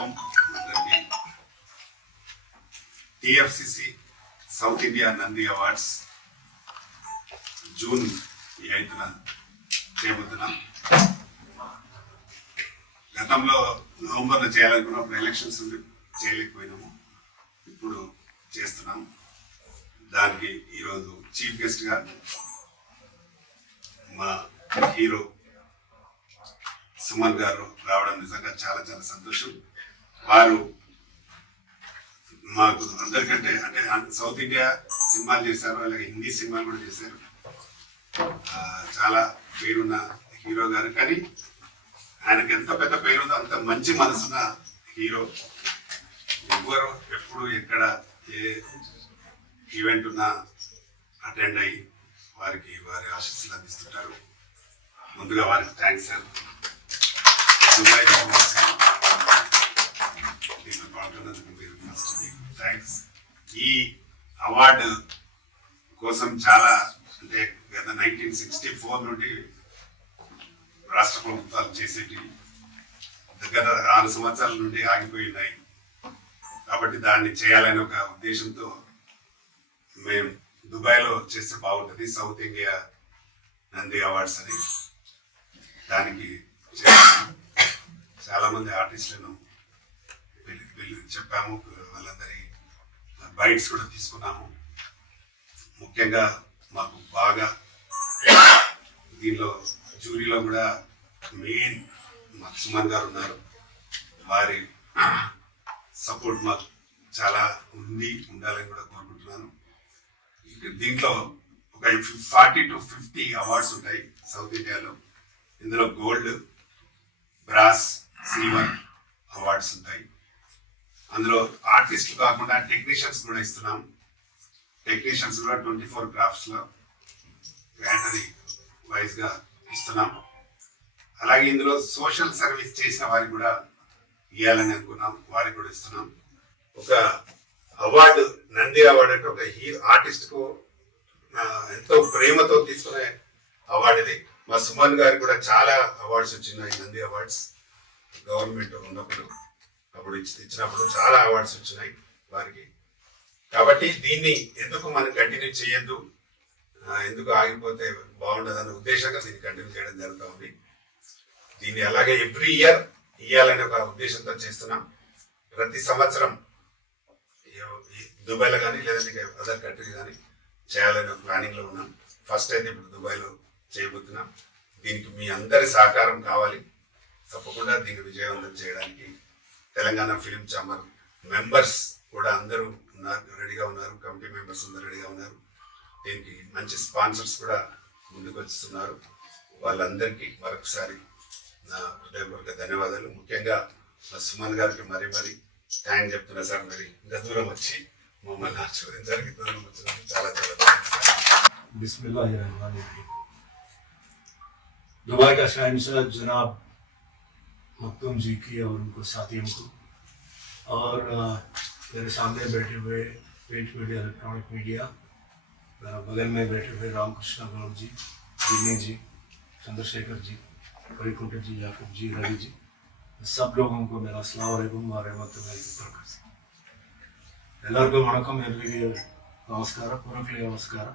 Welcome అందరికి. TFCC south India Nandi awards June 8న చేయబోతున్నాం. గతంలో నవంబర్లో చేయాలనుకున్నప్పుడు ఎలక్షన్స్ చేయలేకపోయినాము, ఇప్పుడు చేస్తున్నాం. దానికి ఈరోజు చీఫ్ గెస్ట్గా మా హీరో సుమన్ గారు రావడం నిజంగా చాలా చాలా సంతోషం. వారు మాకు అందరికంటే అంటే సౌత్ ఇండియా సినిమాలు చేశారు, అలాగే హిందీ సినిమాలు కూడా చేశారు. చాలా పేరున్న హీరో గారు, కానీ ఆయనకు ఎంత పెద్ద పేరుందో అంత మంచి మనసున్న హీరో. ఎవ్వరు ఎప్పుడు ఎక్కడ ఏ ఈవెంట్ ఉన్నా అటెండ్ అయ్యి వారికి వారి ఆశీస్సులు అందిస్తుంటారు. ముందుగా వారికి థ్యాంక్స్ సార్. థ్యాంక్స్. ఈ అవార్డు కోసం చాలా అంటే గత 1964 నుండి రాష్ట్ర ప్రభుత్వాలు చేసేటి గత 6 సంవత్సరాల నుండి ఆగిపోయి ఉన్నాయి. కాబట్టి దాన్ని చేయాలనే ఒక ఉద్దేశంతో మేము దుబాయ్లో చేస్తే బాగుంటుంది, సౌత్ ఇండియా నంది అవార్డ్స్ అని. దానికి చాలా మంది ఆర్టిస్టులను చెప్పాము, వాళ్ళందరి బైట్స్ కూడా తీసుకున్నాము. ముఖ్యంగా మాకు బాగా దీనిలో జ్యూరీలో కూడా మెయిన్ మా సుమన్ గారు ఉన్నారు. వారి సపోర్ట్ మాకు చాలా ఉండాలని కూడా కోరుకుంటున్నాను. దీంట్లో ఒక 40 to 50 అవార్డ్స్ ఉంటాయి సౌత్ ఇండియాలో. ఇందులో గోల్డ్, బ్రాస్, సిల్వర్ అవార్డ్స్ ఉంటాయి. అందులో ఆర్టిస్టులు కాకుండా టెక్నీషియన్స్ కూడా ఇస్తున్నాం. టెక్నీషియన్స్ కూడా 24 క్రాఫ్ట్స్లో కేటగిరీ వైజ్గా ఇస్తున్నాం. అలాగే ఇందులో సోషల్ సర్వీస్ చేసిన వారికి కూడా ఇవ్వాలని అనుకున్నాం, వారికి కూడా ఇస్తున్నాం. ఒక అవార్డు, నంది అవార్డు అంటే ఒక ఆర్టిస్ట్కు ఎంతో ప్రేమతో తీసుకునే అవార్డు ఇది. మా సుమన్ గారికి కూడా చాలా అవార్డ్స్ వచ్చినాయి, నంది అవార్డ్స్. గవర్నమెంట్ ఉన్నప్పుడు అప్పుడు ఇచ్చినప్పుడు చాలా అవార్డ్స్ వచ్చినాయి వారికి. కాబట్టి దీన్ని ఎందుకు మనం కంటిన్యూ చేయొద్దు, ఎందుకు ఆగిపోతే బాగుండదన్న ఉద్దేశంగా దీన్ని కంటిన్యూ చేయడం జరుగుతూ ఉంది. దీన్ని అలాగే ఎవ్రీ ఇయర్ ఇవ్వాలనే ఒక ఉద్దేశంతో చేస్తున్నాం. ప్రతి సంవత్సరం దుబాయ్లో కానీ లేదంటే అదర్ కంట్రీ కానీ చేయాలనే ప్లానింగ్లో ఉన్నాం. ఫస్ట్ అయితే ఇప్పుడు దుబాయ్లో చేయబోతున్నాం. దీనికి మీ అందరి సహకారం కావాలి. తప్పకుండా దీన్ని విజయవంతం చేయడానికి తెలంగాణ ఫిలిం ఛాంబర్ మెంబర్స్ కూడా అందరూ ఉన్నారు, రెడీగా ఉన్నారు. కమిటీ మెంబర్స్ అందరూ రెడీగా ఉన్నారు. దీనికి మంచి స్పాన్సర్స్ కూడా ముందుకు వస్తున్నారు. వాళ్ళందరికీ మరొకసారి నా హృదయపూర్వక ధన్యవాదాలు. ముఖ్యంగా మా సుమన్ గారికి మరీ థ్యాంక్ చెప్తున్నా సార్. మరి ఇంత దూరం వచ్చి మమ్మల్ని ఆశీర్వదించడానికి దూరం వచ్చినందుకు చాలా థ్యాంక్స్. बिस्मिल्लाहिर्रहमानिर्रहीम। दुबई का शहंशाह जनाब मखदूम जी की और उनको साथियों को, और मेरे सामने बैठे हुए प्रिंट मीडिया, इलेक्ट्रॉनिक मीडिया, बगल में बैठे हुए रामकृष्ण गौड़ जी, दिल्ली जी, चंद्रशेखर जी, वैकुंठ जी, याकूब जी, रवि जी, सब लोगों को मेरा अस्सलाम वालेकुम व रहमतुल्लाहि व बरकातहू. ಎಲ್ಲರಿಗೂ ವಣಕಂ, ಎಲ್ಲರಿಗೆ ನಮಸ್ಕಾರ, ಪೂರ್ವಕಲಿ ನಮಸ್ಕಾರ.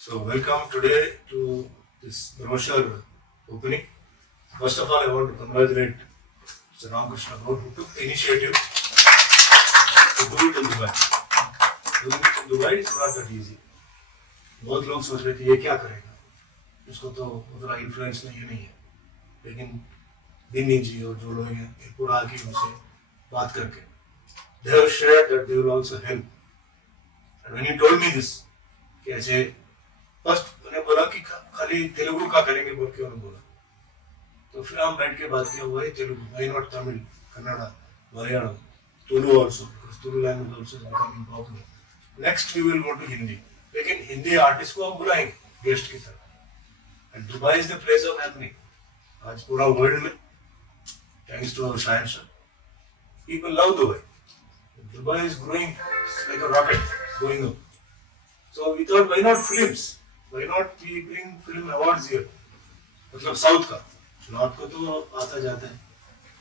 So welcome today to this brochure opening. First of all, I want to congratulate Mr. Ramakrishna Gaur who took the initiative to do it in Dubai. Doing it in Dubai is not that easy. बहुत लोग सोच रहे थे ये क्या करेगा, इसको तो उतना इन्फ्लुएंस नहीं है, लेकिन दिन्नी जी और जो लोग हैं पूरा आके उनसे बात करके they have shared that they will also help. And when he told me this, कि ऐसे फर्स्ट उन्हें बोला कि खाली तेलुगु का करेंगे बोल के उन्होंने बोला, तो फिर हम बैठ के बात किया, वही Telugu, why not Tamil, Kannada, Malayalam, Tulu also, because Tulu language also is becoming popular. Next we will go to Hindi, लेकिन हिंदी आर्टिस्ट को हम बुलाएंगे गेस्ट की तरह. And Dubai is the place of happening. आज पूरा वर्ल्ड में thanks to our Shahenshah people love Dubai. Dubai is growing like a rocket, going up. So we thought, why not films? Why not we bring film awards here? मतलब south का, north को तो आता जाता है,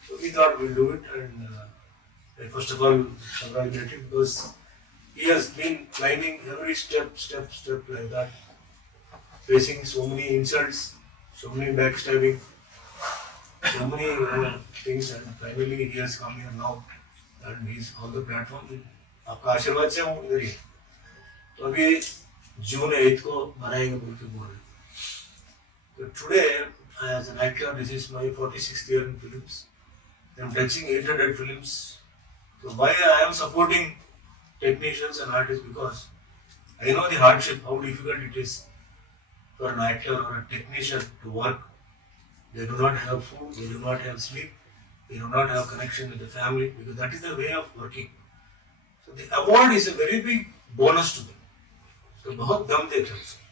So we thought we'll do it, and first of all, congratulate him because he has been climbing every step like that, facing so many insults, so many backstabbing, so many things, and finally he has come here now, and he's on the platform. आपका आशीर्वाद से हूँ इधर ही. तो अभी जून 8 को बनाएंगे बोल के बोल रहे. So today, as an actor, this is my 46th year in films. I'm touching 800 films. So why I am supporting technicians and artists, because I know the hardship, how difficult it is for an actor or a technician to work. They do not have food, they do not have sleep, they do not have connection with the family, because that is the way of working. So the award is a very big bonus to them. So बहुत दम देते हैं उसमें.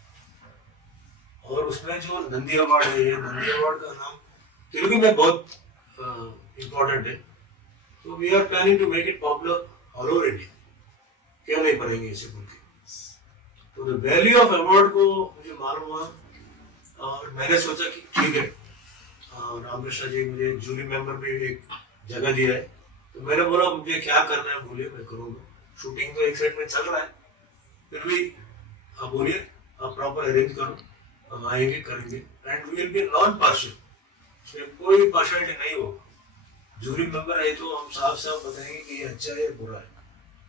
और उसमें जो Nandi award है, ये नंदी अवार्ड का नाम तेलुगु में बहुत इम्पोर्टेंट है. So we are planning to make it popular all over India. क्यों नहीं पढ़ेंगे इसे बोल के. तो the value of award को मुझे मालूम हुआ, और मैंने सोचा कि ठीक है, रामकृष्ण जी मुझे जूरी मेंबर पे एक जगह दिया है, तो मैंने बोला मुझे क्या करना है बोलिए, मैं करूँगा. शूटिंग तो एक साइड में चल रहा है, फिर भी आप बोलिए, आप प्रॉपर अरेंज करो, हम आएंगे करेंगे, and we will be non partial. कोई पार्शियलिटी नहीं होगा. जूरी मेंबर है तो हम साफ साफ बताएंगे कि ये अच्छा है बुरा है.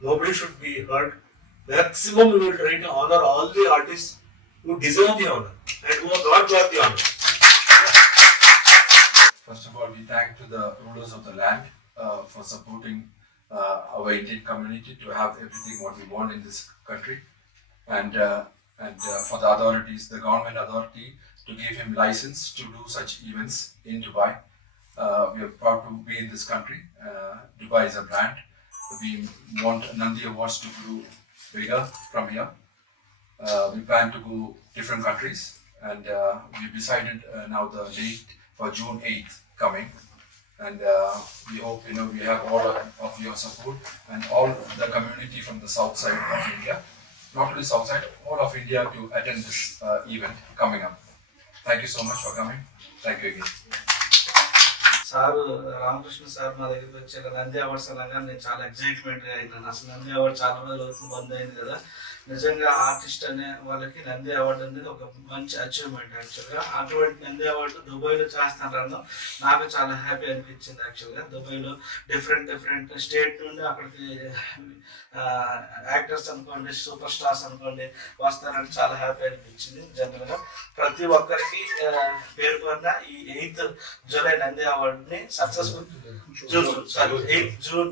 Nobody should be hurt. Maximum we will try to honor all the artists who deserve the honor and who have not got the honor. First of all, we thank to the rulers of the land for supporting our Indian community to have everything what we want in this country, and for the authorities, the government authority, to give him license to do such events in Dubai. We are proud to be in this country. Dubai is a brand. We want Nandi Awards to grow bigger from here. We plan to go different countries, and we decided now the date for June 8th coming, and we hope we have all of your support and all the community from the south side of India, not only south side, all of India to attend this event coming up. Thank you so much for coming. Thank you again. Sir Ramakrishna sir మా దగ్గరికి వచ్చాక Nandi awards అనగా నేను చాలా ఎక్సైట్మెంట్గా అయినాను. అసలు Nandi award చాలా రోజులు బంద్ అయింది కదా. నిజంగా ఆర్టిస్ట్ అనే వాళ్ళకి నంది అవార్డు అనేది ఒక మంచి అచీవ్మెంట్. యాక్చువల్గా అటువంటి నంది అవార్డు దుబాయ్లో చేస్తాను నాకు చాలా హ్యాపీ అనిపించింది. యాక్చువల్గా దుబాయ్లో డిఫరెంట్ స్టేట్ నుండి అక్కడికి యాక్టర్స్ అనుకోండి, సూపర్ స్టార్స్ అనుకోండి వస్తారని చాలా హ్యాపీ అనిపించింది. జనరల్గా ప్రతి ఒక్కరికి పేర్కొన్న ఈ 8th జూలై నంది అవార్డుని సక్సెస్ఫుల్ 8th జూన్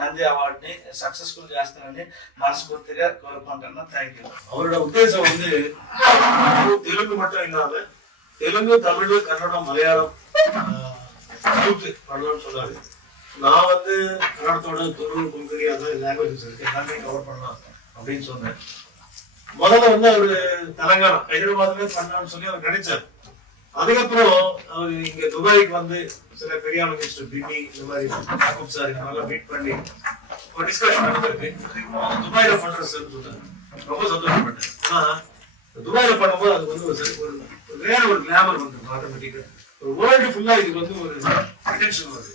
నంది అవార్డుని సక్సెస్ఫుల్ చేస్తానని మనస్ఫూర్తిగా కోరుకుంటున్నాను. Thank you. அவரோட உத்தேசம் வந்து தெலுங்கு மட்டும் இல்லாம தெலுங்கு, தமிழ், கன்னடம், மலையாளம் பண்ணலாம்னு சொன்னாரு. நான் வந்து கன்னடத்தோட துரு, கொங்கணி அந்த லாங்குவேஜஸ் இருக்கு, எல்லாமே கவர் பண்ணலாம் அப்படின்னு சொன்னேன். முதல்ல வந்து அவரு தெலங்கானா ஹைதராபாத்ல பண்ணலாம்னு சொல்லி அவர் நினைச்சார். அதுக்கப்புறம் அவர் இங்க துபாய்க்கு வந்து சில பெரிய மினிஸ்டர் பின்னி இந்த மாதிரி யாக்கூப் சார் இதெல்லாம் மீட் பண்ணி ஒரு டிஸ்கஷன் நடந்திருக்கு. துபாயில பண்ற சார்னு சொன்னார். ரொம்ப சந்தோஷப்பட்டேன். ஆனா துபாயில பண்ணும்போது அது வந்து ஒரு வேற ஒரு கிளாமர் வந்து ஆட்டோமேட்டிக்கா ஒரு வேர்ல்டு ஃபுல்லா இதுக்கு வந்து ஒரு அட்டென்ஷன் வருது.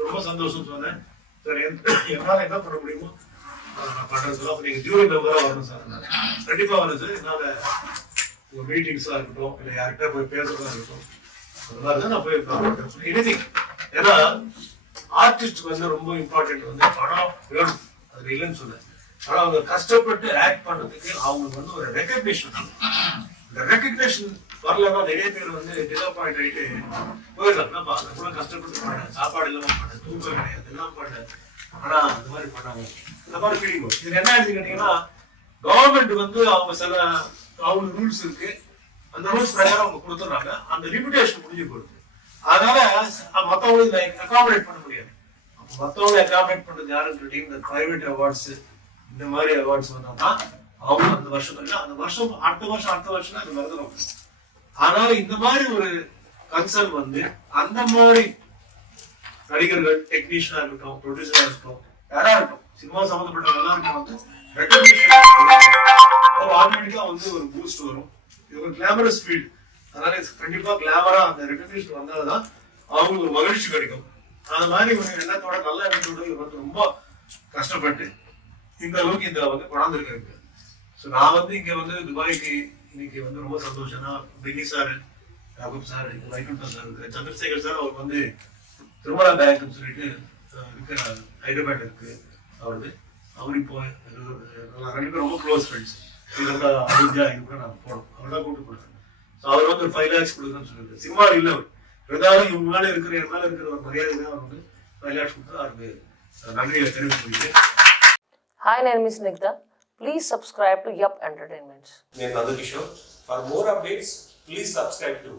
ரொம்ப சந்தோஷம் சொன்னேன். சார் என்னால என்ன பண்ண முடியுமோ நான் பண்றது சொல்ல. அப்ப நீங்க ஜூரி மெம்பரா வரணும் சார். கண்டிப்பா வரணும் சார். என்னால ஒரு மீட்டிங்ஸா இருக்கட்டும், இல்லை யார்கிட்ட போய் பேசுறதா இருக்கட்டும், அந்த மாதிரி தான் நான் போய் எனிதிங். ஏன்னா ஆர்டிஸ்டுக்கு வந்து ரொம்ப இம்பார்ட்டன்ட் வந்து படம் வேணும், அது இல்லைன்னு சொன்னேன். ஆனா அவங்க கஷ்டப்பட்டு ஆக்ட் பண்றதுக்கு அவங்களுக்கு வந்து ஒரு ரெகக்னிஷன், இந்த ரெகக்னிஷன் வரலன்னா நிறைய பேர் வந்து டிசப்பாயிண்ட் ஆகிட்டு போயிடலாம். என்னப்பா அந்த கூட கஷ்டப்பட்டு பண்ணேன், சாப்பாடு இல்லாம பண்ணேன், தூக்கம் கிடையாது, எல்லாம் பண்ணேன், ஆனா அந்த மாதிரி பண்ணாங்க, இந்த மாதிரி ஃபீலிங் வரும். இது என்ன ஆயிடுச்சு கேட்டீங்கன்னா, கவர்மெண்ட் வந்து அவங்க சில அவங்க ரூல்ஸ் இருக்கு, அந்த ரூல்ஸ் பிரகாரம் அவங்க கொடுத்துறாங்க, அந்த லிமிடேஷன் முடிஞ்சு போயிடுது. அதனால மற்றவங்களுக்கு அகாமடேட் பண்ண முடியாது. அப்போ மற்றவங்க அகாமடேட் பண்றது யாருன்னு கேட்டீங்கன்னா, இந்த பிரைவேட் அவார்ட்ஸ் இந்த மாதிரி அவார்ட்ஸ் வந்தோம்னா அவங்க அந்த வருஷம் அந்த வருஷம் அடுத்த வருஷம் அது வருதும். அதனால இந்த மாதிரி ஒரு கன்சர்ன் வந்து அந்த மாதிரி நடிகர்கள், டெக்னீஷியனா இருக்கட்டும், ப்ரொடியூசரா இருக்கட்டும், யாரா இருக்கட்டும், சினிமா சம்பந்தப்பட்ட எல்லாருக்கும் வந்து ஆட்டோமேட்டிக்கா வந்து ஒரு பூஸ்ட் வரும். இது ஒரு கிளாமரஸ் ஃபீல்ட். அதனால கண்டிப்பா கிளாமரா அந்த ரெகக்னிஷன் வந்தால்தான் அவங்களுக்கு ஒரு மகிழ்ச்சி கிடைக்கும். அந்த மாதிரி ஒரு எண்ணத்தோட நல்ல எண்ணத்தோட இவர் வந்து ரொம்ப கஷ்டப்பட்டு இந்த அளவுக்கு இந்த வந்து கொண்டாந்துருக்காரு. ஸோ நான் வந்து இங்கே வந்து துபாய்க்கு இன்னைக்கு வந்து ரொம்ப சந்தோஷம்னா பென்னி சார், ராகுப் சார், வைகுண்டம் சார் இருக்கு, சந்திரசேகர் சார் அவர் வந்து திருமலா பேங்க்னு சொல்லிட்டு இருக்கிற ஹைதராபாத் இருக்கு அவருக்கு. அவர் இப்போ ரெண்டு பேரும் ரொம்ப க்ளோஸ் ஃப்ரெண்ட்ஸ். இதோட அயோத்தியா இது கூட நான் போனோம், அவர் தான் கூப்பிட்டு கொடுத்தேன். ஸோ அவர் வந்து ஒரு 5 lakhs கொடுக்குறேன்னு சொல்லியிருக்காரு. சினிமா இல்லை அவர் இருந்தாலும் இவங்க மேலே இருக்கிற என் மேலே இருக்கிற ஒரு மரியாதை தான் அவர் வந்து 5 lakhs கொடுத்து அவருக்கு நன்றியை தெரிவிக்க முடியுது. Hi, my name is Nigda. Please subscribe to Yup Entertainments. నేను Nandakishore. For more updates please subscribe to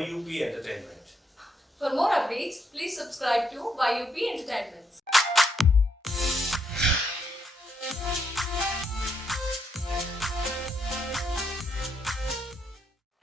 YUP Entertainment. For more updates, please subscribe to YUP Entertainment.